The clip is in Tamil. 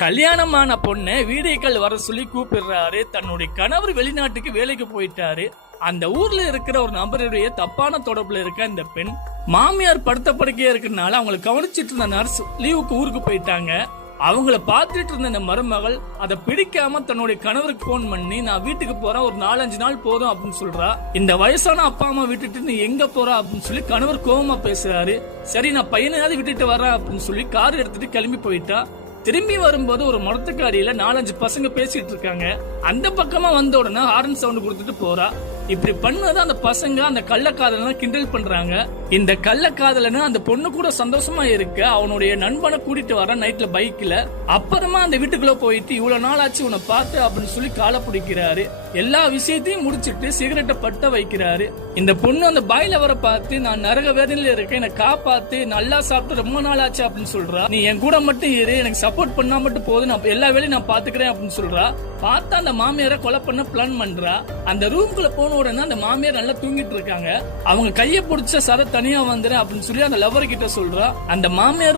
கல்யாணமான பொண்ணை வீடியோ கால் வர சொல்லி கூப்பிடுறாரு. தன்னுடைய கணவர் வெளிநாட்டுக்கு வேலைக்கு போயிட்டாரு. அந்த ஊர்ல இருக்கிற ஒரு நபருடைய தப்பான தொடர்புல இருக்க இந்த பெண் மாமியார் படுத்த படுக்கையா இருக்கிறதுனால அவங்களை கவனிச்சிட்டு இருந்த நர்ஸ் லீவுக்கு ஊருக்கு போயிட்டாங்க. அவங்கள பாத்துட்டு இருந்த இந்த மருமகள் அதை பிடிக்காம தன்னுடைய கணவருக்கு போன் பண்ணி, நான் வீட்டுக்கு போறேன், ஒரு 4-5 நாள் போதும் அப்படின்னு சொல்றா. இந்த வயசான அப்பா அம்மா விட்டுட்டு நீ எங்க போற அப்படின்னு சொல்லி கணவர் கோவமா பேசுறாரு. சரி, நான் பையனையாவது விட்டுட்டு வரேன் அப்படின்னு சொல்லி கார் எடுத்துட்டு கிளம்பி போயிட்டா. திரும்பி வரும்போது ஒரு மரத்துக்கு அடியில 4-5 பசங்க பேசிட்டு இருக்காங்க. அந்த பக்கமா வந்த உடனே ஹாரன் சவுண்ட் கொடுத்துட்டு போறா. இப்படி பண்ணது அந்த பசங்க அந்த கள்ளக்காதலனை கிண்டல் பண்றாங்க. இந்த கள்ளக்காதலன்னு அந்த பொண்ணு கூட சந்தோஷமா இருக்க அவனுடைய நண்பனை கூட்டிட்டு வர நைட்ல பைக்ல. அப்புறமா அந்த வீட்டுக்குள்ள போயிட்டு இவ்வளவு நாள் ஆச்சு உன்னை பார்த்து அப்படின்னு சொல்லி காலை பிடிக்கிறாரு. எல்லா விஷயத்தையும் முடிச்சிட்டு சிகரெட்டை பட்ட வைக்கிறாரு. இந்த பொண்ணு அந்த பாயில வர பார்த்து, நான் நரக வேதனையில இருக்கேன், என்னை காப்பாத்து, நல்லா சாப்பிட்டு ரொம்ப நாள் ஆச்சு அப்படின்னு சொல்றா. நீ என் கூட மட்டும் இரு, எனக்கு சப்போர்ட் பண்ணா மட்டும் போதும், நான் எல்லா வேலையும் நான் பாத்துக்கிறேன் அப்படின்னு சொல்றா. பார்த்தா அந்த மாமியாரை கொலை பண்ண பிளான் பண்றா. அந்த ரூம்குள்ள போன உடனே அந்த மாமியார் நல்லா தூங்கிட்டு இருக்காங்க. அவங்க கையை பிடிச்ச சத தனியா வந்துரு அப்படின்னு சொல்லி அந்த லவர் கிட்ட சொல்றா. அந்த மாமியார்